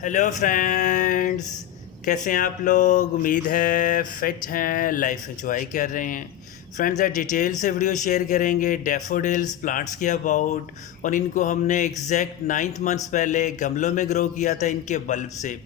Hello friends, कैसे हैं आप लोग। उम्मीद है फिट हैं, लाइफ एंजॉय कर रहे हैं। फ्रेंड्स, आज डिटेल से वीडियो शेयर करेंगे डैफोडिल्स प्लांट्स के अबाउट। और इनको हमने एग्जैक्ट 9 मंथ्स पहले गमलों में ग्रो किया था इनके बल्ब से।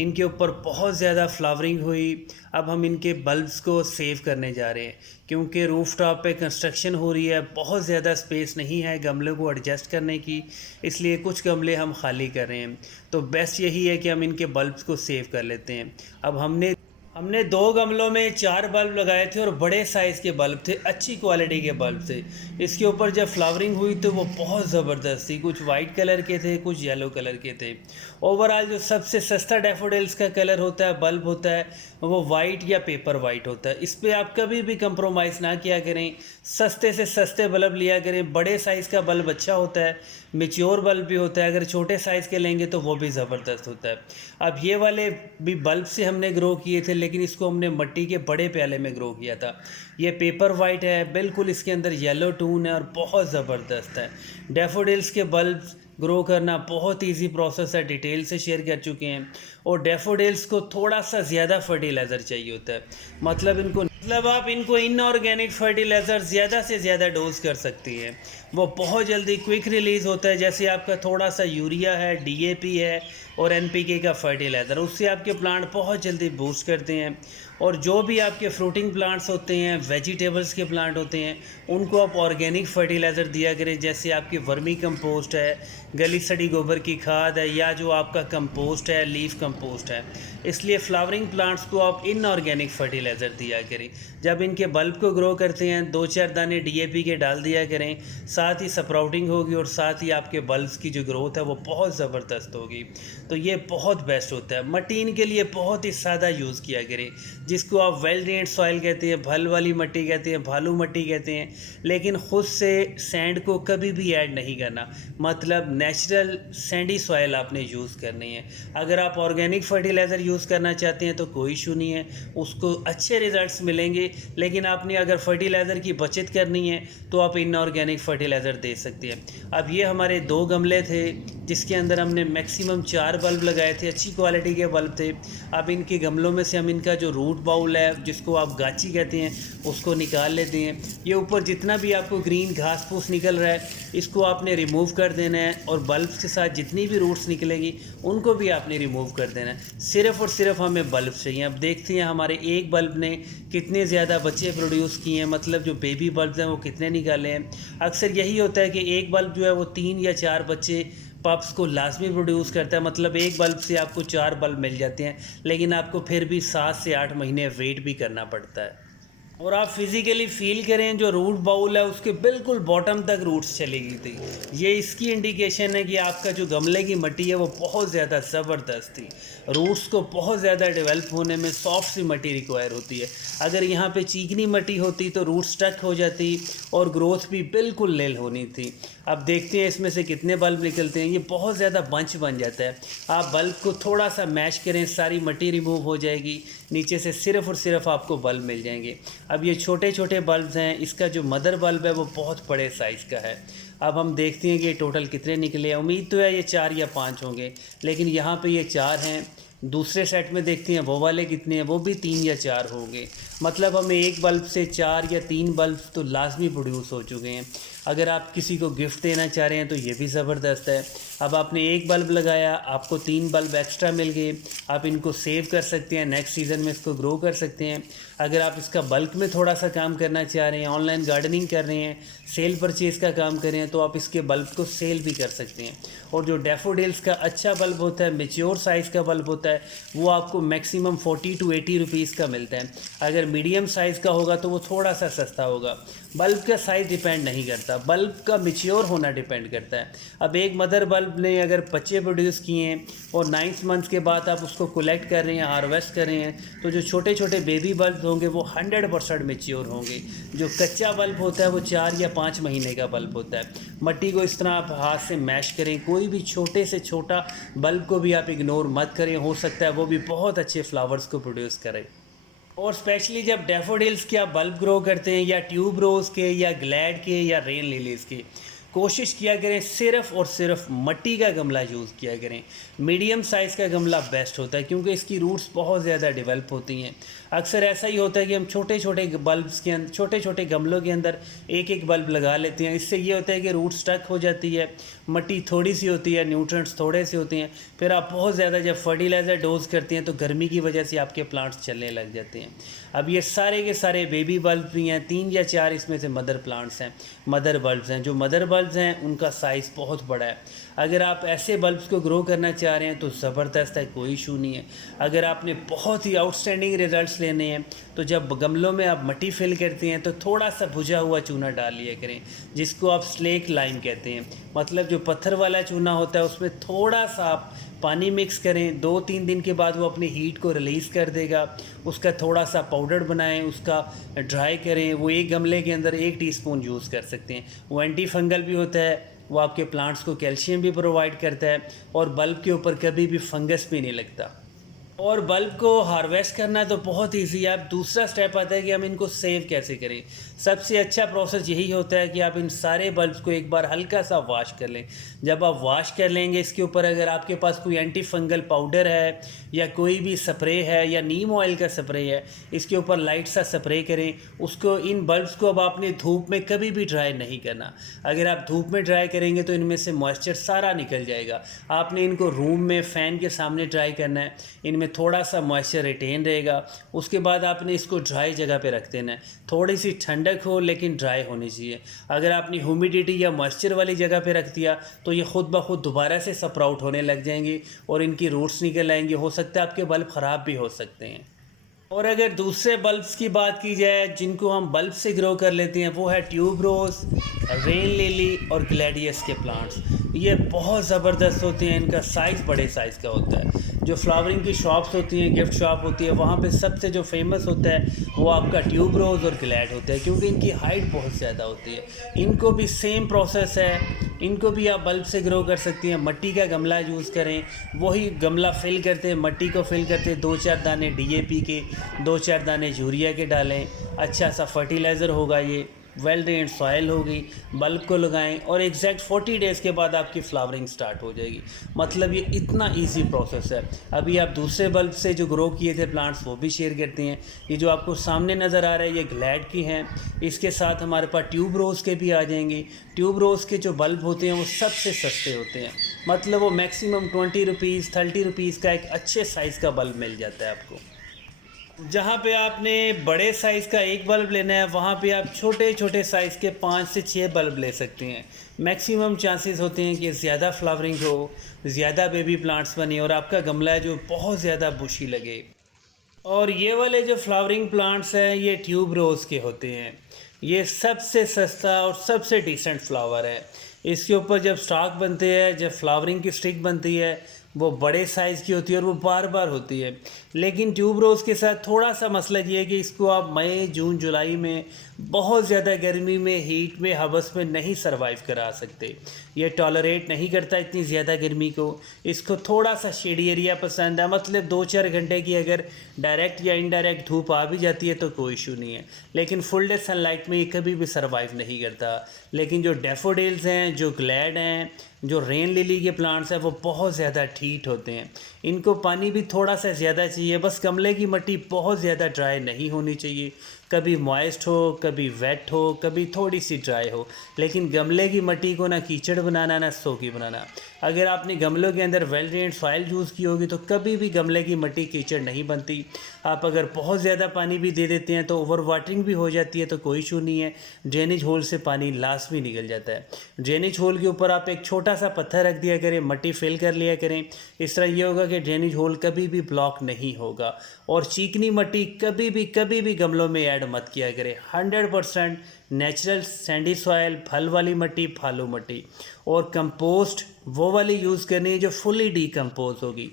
इनके ऊपर बहुत ज़्यादा फ्लावरिंग हुई। अब हम इनके बल्ब्स को सेव करने जा रहे हैं क्योंकि रूफ टॉप पे कंस्ट्रक्शन हो रही है, बहुत ज़्यादा स्पेस नहीं है गमलों को एडजस्ट करने की, इसलिए कुछ गमले हम खाली कर रहे हैं। तो बेस्ट यही है कि हम इनके बल्ब्स को सेव कर लेते हैं। अब हमने 2 गमलों में 4 बल्ब लगाए थे और बड़े साइज़ के बल्ब थे, अच्छी क्वालिटी के बल्ब थे। इसके ऊपर जब फ्लावरिंग हुई तो वो बहुत ज़बरदस्त थी, कुछ वाइट कलर के थे, कुछ येलो कलर के थे। ओवरऑल जो सबसे सस्ता डैफोडिल्स का कलर होता है, बल्ब होता है, वो वाइट या पेपर वाइट होता है। इस पर आप कभी भी कंप्रोमाइज़ ना किया करें, सस्ते से सस्ते बल्ब लिया करें। बड़े साइज़ का बल्ब अच्छा होता है, मेच्योर बल्ब भी होता है, अगर छोटे साइज़ के लेंगे तो वो भी ज़बरदस्त होता है। अब ये वाले भी बल्ब से हमने ग्रो किए थे, लेकिन इसको हमने मिट्टी के बड़े प्याले में ग्रो किया था। ये पेपर वाइट है बिल्कुल, इसके अंदर येलो टून है और बहुत ज़बरदस्त है। डैफोडिल्स के बल्ब ग्रो करना बहुत इजी प्रोसेस है, डिटेल से शेयर कर चुके हैं। और डैफोडिल्स को थोड़ा सा ज़्यादा फर्टिलाइज़र चाहिए होता है, मतलब आप इनको इनऑर्गेनिक फर्टिलाइज़र ज़्यादा से ज़्यादा डोज कर सकती हैं। वो बहुत जल्दी क्विक रिलीज़ होता है, जैसे आपका थोड़ा सा यूरिया है, डीएपी है और एनपीके का फर्टिलाइज़र, उससे आपके प्लांट बहुत जल्दी बूस्ट करते हैं। और जो भी आपके फ्रूटिंग प्लांट्स होते हैं, वेजिटेबल्स के प्लांट होते हैं, उनको आप ऑर्गेनिक फर्टिलाइज़र दिया करें, जैसे आपकी वर्मी कंपोस्ट है, गली सड़ी गोबर की खाद है, या जो आपका कंपोस्ट है, लीफ कंपोस्ट है। इसलिए फ्लावरिंग प्लांट्स को आप इनऑर्गेनिक फर्टिलाइज़र दिया करें। जब इनके बल्ब को ग्रो करते हैं 2-4 दाने डीएपी के डाल दिया करें, साथ ही स्प्राउटिंग होगी और साथ ही आपके बल्ब्स की जो ग्रोथ है वो बहुत ज़बरदस्त होगी। तो ये बहुत बेस्ट होता है। मट्टी इनके लिए बहुत ही सादा यूज़ किया करें, जिसको आप वेल ड्रेन्ड सॉइल कहते हैं, भल वाली मिट्टी कहते हैं, भालू मिट्टी कहते हैं। लेकिन ख़ुद से सैंड को कभी भी ऐड नहीं करना, मतलब नेचुरल सैंडी सॉइल आपने यूज़ करनी है। अगर आप ऑर्गेनिक फर्टिलाइज़र यूज़ करना चाहते हैं तो कोई इशू नहीं है, उसको अच्छे रिजल्ट्स मिलेंगे। लेकिन आपने अगर फर्टिलाइज़र की बचत करनी है तो आप इनऑर्गेनिक फर्टिलाइज़र दे सकते हैं। अब ये हमारे 2 गमले थे जिसके अंदर हमने मैक्सिमम 4 बल्ब लगाए थे, अच्छी क्वालिटी के बल्ब थे। अब इनके गमलों में से हम इनका जो रूट बाउल है, जिसको आप गाची कहते हैं, उसको निकाल लेते हैं। ये ऊपर जितना भी आपको ग्रीन घास फूस निकल रहा है, इसको आपने रिमूव कर देना है। और बल्ब के साथ जितनी भी रूट्स निकलेंगी उनको भी आपने रिमूव कर देना है। सिर्फ़ और सिर्फ हमें बल्ब चाहिए। अब देखते हैं हमारे एक बल्ब ने कितने ज़्यादा बच्चे प्रोड्यूस किए हैं, मतलब जो बेबी बल्ब हैं वो कितने निकाले हैं। अक्सर यही होता है कि एक बल्ब जो है वो 3 या 4 बच्चे पप्स को लाजमी प्रोड्यूस करता है, मतलब एक बल्ब से आपको 4 बल्ब मिल जाते हैं। लेकिन आपको फिर भी 7 से 8 महीने वेट भी करना पड़ता है। और आप फिज़िकली फील करें, जो रूट बाउल है उसके बिल्कुल बॉटम तक रूट्स चली गई थी। ये इसकी इंडिकेशन है कि आपका जो गमले की मिट्टी है वो बहुत ज़्यादा ज़बरदस्त थी। रूट्स को बहुत ज़्यादा डेवलप होने में सॉफ्ट सी मिट्टी रिक्वायर होती है। अगर यहाँ पे चीकनी मिट्टी होती तो रूट स्टक हो जाती और ग्रोथ भी बिल्कुल नील होनी थी। अब देखते हैं इसमें से कितने बल्ब निकलते हैं। ये बहुत ज़्यादा बंच बन जाता है। आप बल्ब को थोड़ा सा मैश करें, सारी मिट्टी रिमूव हो जाएगी, नीचे से सिर्फ़ और सिर्फ आपको बल्ब मिल जाएंगे। अब ये छोटे छोटे बल्ब्स हैं, इसका जो मदर बल्ब है वो बहुत बड़े साइज़ का है। अब हम देखते हैं कि टोटल कितने निकले हैं। उम्मीद तो है ये 4 या 5 होंगे, लेकिन यहाँ पे ये 4 हैं। दूसरे सेट में देखते हैं वो वाले कितने हैं, वो भी 3 या 4 होंगे। मतलब हमें एक बल्ब से 4 या 3 बल्ब तो लाजमी प्रोड्यूस हो चुके हैं। अगर आप किसी को गिफ्ट देना चाह रहे हैं तो ये भी ज़बरदस्त है। अब आपने एक बल्ब लगाया, आपको 3 बल्ब एक्स्ट्रा मिल गए। आप इनको सेव कर सकते हैं, नेक्स्ट सीज़न में इसको ग्रो कर सकते हैं। अगर आप इसका बल्क में थोड़ा सा काम करना चाह रहे हैं, ऑनलाइन गार्डनिंग कर रहे हैं, सेल परचेज़ का काम कर रहे हैं, तो आप इसके बल्ब को सेल भी कर सकते हैं। और जो डैफोडिल्स का अच्छा बल्ब होता है, मेच्योर साइज़ का बल्ब होता है, वो आपको मैक्सिमम 40 to 80 रुपीज़ का मिलता है। अगर मीडियम साइज़ का होगा तो वो थोड़ा सा सस्ता होगा। बल्ब का साइज़ डिपेंड नहीं करता, बल्ब का मैच्योर होना डिपेंड करता है। अब एक मदर बल्ब ने अगर बच्चे प्रोड्यूस किए हैं और 9 मंथ्स के बाद आप उसको कलेक्ट कर रहे हैं, हार्वेस्ट कर रहे हैं, तो जो छोटे छोटे बेबी बल्ब होंगे वो 100% मैच्योर होंगे। जो कच्चा बल्ब होता है वो 4 या 5 महीने का बल्ब होता है। मिट्टी को इस तरह आप हाथ से मैश करें, कोई भी छोटे से छोटा बल्ब को भी आप इग्नोर मत करें, हो सकता है वो भी बहुत अच्छे फ्लावर्स को प्रोड्यूस करे। और स्पेशली जब डैफोडिल्स के आप बल्ब ग्रो करते हैं, या ट्यूब रोज़ के, या ग्लैड के, या रेन लिलीज़ के, कोशिश किया करें सिर्फ़ और सिर्फ मिट्टी का गमला यूज़ किया करें। मीडियम साइज़ का गमला बेस्ट होता है क्योंकि इसकी रूट्स बहुत ज़्यादा डेवलप होती हैं। अक्सर ऐसा ही होता है कि हम छोटे छोटे बल्ब्स के अंदर, छोटे छोटे गमलों के अंदर एक एक बल्ब लगा लेते हैं। इससे ये होता है कि रूट स्टक हो जाती है, मिट्टी थोड़ी सी होती है, न्यूट्रिएंट्स थोड़े से होते हैं। फिर आप बहुत ज़्यादा जब फर्टिलाइज़र डोज करते हैं तो गर्मी की वजह से आपके प्लांट्स चलने लग जाते हैं। अब ये सारे के सारे बेबी बल्ब भी हैं, 3 या 4 इसमें से मदर प्लांट्स हैं, मदर बल्ब्स हैं। जो मदर बल्ब्स हैं उनका साइज़ बहुत बड़ा है। अगर आप ऐसे बल्ब्स को ग्रो करना चाह रहे हैं तो ज़बरदस्त है, कोई इशू नहीं है। अगर आपने बहुत ही आउटस्टैंडिंग रिजल्ट्स लेने हैं तो जब गमलों में आप मिट्टी फिल करते हैं तो थोड़ा सा भुजा हुआ चूना डाल लिया करें, जिसको आप स्लेक लाइम कहते हैं। मतलब जो पत्थर वाला चूना होता है उसमें थोड़ा सा आप पानी मिक्स करें। 2-3 दिन के बाद वो अपनी हीट को रिलीज़ कर देगा। उसका थोड़ा सा पाउडर बनाएं, उसका ड्राई करें। वो एक गमले के अंदर 1 टीस्पून यूज़ कर सकते हैं। वो एंटी फंगल भी होता है, वो आपके प्लांट्स को कैल्शियम भी प्रोवाइड करता है और बल्ब के ऊपर कभी भी फंगस भी नहीं लगता। और बल्ब को हार्वेस्ट करना तो बहुत ईजी है। अब दूसरा स्टेप आता है कि हम इनको सेव कैसे करें। सबसे अच्छा प्रोसेस यही होता है कि आप इन सारे बल्ब्स को एक बार हल्का सा वॉश कर लें। जब आप वॉश कर लेंगे, इसके ऊपर अगर आपके पास कोई एंटी फंगल पाउडर है या कोई भी स्प्रे है या नीम ऑयल का स्प्रे है, इसके ऊपर लाइट सा स्प्रे करें। उसको, इन बल्ब्स को अब आपने धूप में कभी भी ड्राई नहीं करना। अगर आप धूप में ड्राई करेंगे तो इनमें से मॉइस्चर सारा निकल जाएगा। आपने इनको रूम में फ़ैन के सामने ड्राई करना है, इनमें थोड़ा सा मॉइस्चर रिटेन रहेगा। उसके बाद आपने इसको ड्राई जगह पे रख देना है। थोड़ी सी ठंडक हो लेकिन ड्राई होनी चाहिए। अगर आपने ह्यूमिडिटी या मॉइस्चर वाली जगह पे रख दिया तो ये ख़ुद ब खुद दोबारा से स्प्राउट होने लग जाएंगे और इनकी रूट्स निकल आएंगे। हो सकता है आपके बल्ब ख़राब भी हो सकते हैं। और अगर दूसरे बल्ब्स की बात की जाए जिनको हम बल्ब से ग्रो कर लेते हैं, वो है ट्यूबरोज, रेन लिली और ग्लैडियस के प्लांट्स। ये बहुत ज़बरदस्त होते हैं। इनका साइज़ बड़े साइज़ का होता है। जो फ्लावरिंग की शॉप्स होती हैं, गिफ्ट शॉप होती है, वहाँ पे सबसे जो फेमस होता है वो आपका ट्यूबरोज और ग्लैड होता है क्योंकि इनकी हाइट बहुत ज़्यादा होती है। इनको भी सेम प्रोसेस है, इनको भी आप बल्ब से ग्रो कर सकती हैं। मिट्टी का गमला यूज़ करें, वही गमला फिल करते हैं, मिट्टी को फिल करते हैं, 2-4 दाने DAP के, 2-4 दाने यूरिया के डालें। अच्छा सा फर्टिलाइज़र होगा, ये वेल ड्रेन्ड सॉइल होगी। बल्ब को लगाएं और एग्जैक्ट 40 डेज़ के बाद आपकी फ्लावरिंग स्टार्ट हो जाएगी। मतलब ये इतना इजी प्रोसेस है। अभी आप दूसरे बल्ब से जो ग्रो किए थे प्लांट्स वो भी शेयर करते हैं। ये जो आपको सामने नज़र आ रहा है ये ग्लैड की हैं। इसके साथ हमारे पास ट्यूब रोज़ के भी आ जाएंगे। ट्यूब रोज़ के जो बल्ब होते हैं वो सबसे सस्ते होते हैं। मतलब वो मैक्सिमम 20 रुपीज़ 30 रुपीज़ का एक अच्छे साइज़ का बल्ब मिल जाता है आपको। जहाँ पे आपने बड़े साइज़ का एक बल्ब लेना है वहाँ पे आप छोटे छोटे साइज़ के 5 से 6 बल्ब ले सकते हैं। मैक्सिमम चांसेस होते हैं कि ज़्यादा फ्लावरिंग हो, ज़्यादा बेबी प्लांट्स बने और आपका गमला है जो बहुत ज़्यादा बुशी लगे। और ये वाले जो फ्लावरिंग प्लांट्स हैं ये ट्यूब रोज़ के होते हैं। ये सबसे सस्ता और सबसे डिसेंट फ्लावर है। इसके ऊपर जब स्टॉक बनते हैं, जब फ्लावरिंग की स्टिक बनती है, वो बड़े साइज़ की होती है और वो बार बार होती है। लेकिन ट्यूब रोज़ के साथ थोड़ा सा मसला ये है कि इसको आप मई, जून, जुलाई में बहुत ज़्यादा गर्मी में, हीट में, हवस में नहीं सरवाइव करा सकते। ये टॉलरेट नहीं करता इतनी ज़्यादा गर्मी को। इसको थोड़ा सा शेडी एरिया पसंद है। मतलब 2-4 घंटे की अगर डायरेक्ट या इनडायरेक्ट धूप आ भी जाती है तो कोई इशू नहीं है। लेकिन फुल डे सनलाइट में ये कभी भी सरवाइव नहीं करता। लेकिन जो डैफोडिल्स हैं, जो ग्लैड हैं, जो रेन लिली के प्लांट्स हैं, वो बहुत ज़्यादा ठीक होते हैं। इनको पानी भी थोड़ा सा ज़्यादा चाहिए। बस गमले की मिट्टी बहुत ज़्यादा ड्राई नहीं होनी चाहिए। कभी मॉइस्ट हो, कभी वेट हो, कभी थोड़ी सी ड्राई हो। लेकिन गमले की मिट्टी को ना कीचड़ बनाना ना सोगी बनाना। अगर आपने गमलों के अंदर वेल ड्रेन्ड सॉइल यूज़ की होगी तो कभी भी गमले की मिट्टी कीचड़ नहीं बनती। आप अगर बहुत ज़्यादा पानी भी दे देते हैं तो ओवर वाटरिंग भी हो जाती है तो कोई इशू नहीं है। ड्रेनेज होल से पानी लास्ट भी निकल जाता है। ड्रेनेज होल के ऊपर आप एक छोटा सा पत्थर रख दिया करें, मिट्टी फिल कर लिया करें। इस तरह ये होगा कि ड्रेनेज होल कभी भी ब्लॉक नहीं होगा। और चीकनी मिट्टी कभी भी गमलों में ऐड मत किया करें। 100% नेचुरल सैंडी सॉयल, फल वाली मिट्टी, फालू मिट्टी। और कंपोस्ट वो वाली यूज़ करनी है जो फुली डीकम्पोज होगी।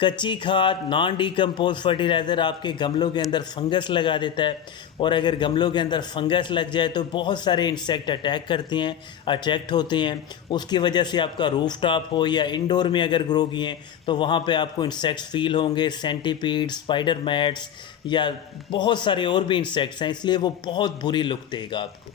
कच्ची खाद, नॉन डीकम्पोज फर्टिलाइज़र आपके गमलों के अंदर फंगस लगा देता है। और अगर गमलों के अंदर फंगस लग जाए तो बहुत सारे इंसेक्ट अटैक करते हैं, अट्रैक्ट होते हैं। उसकी वजह से आपका रूफ टॉप हो या इंडोर में अगर ग्रो किए तो वहाँ पे आपको इंसेक्ट्स फील होंगे, सेंटीपीड, स्पाइडर मैट्स या बहुत सारे और भी इंसेक्ट्स हैं। इसलिए वो बहुत बुरी लुक देगा आपको।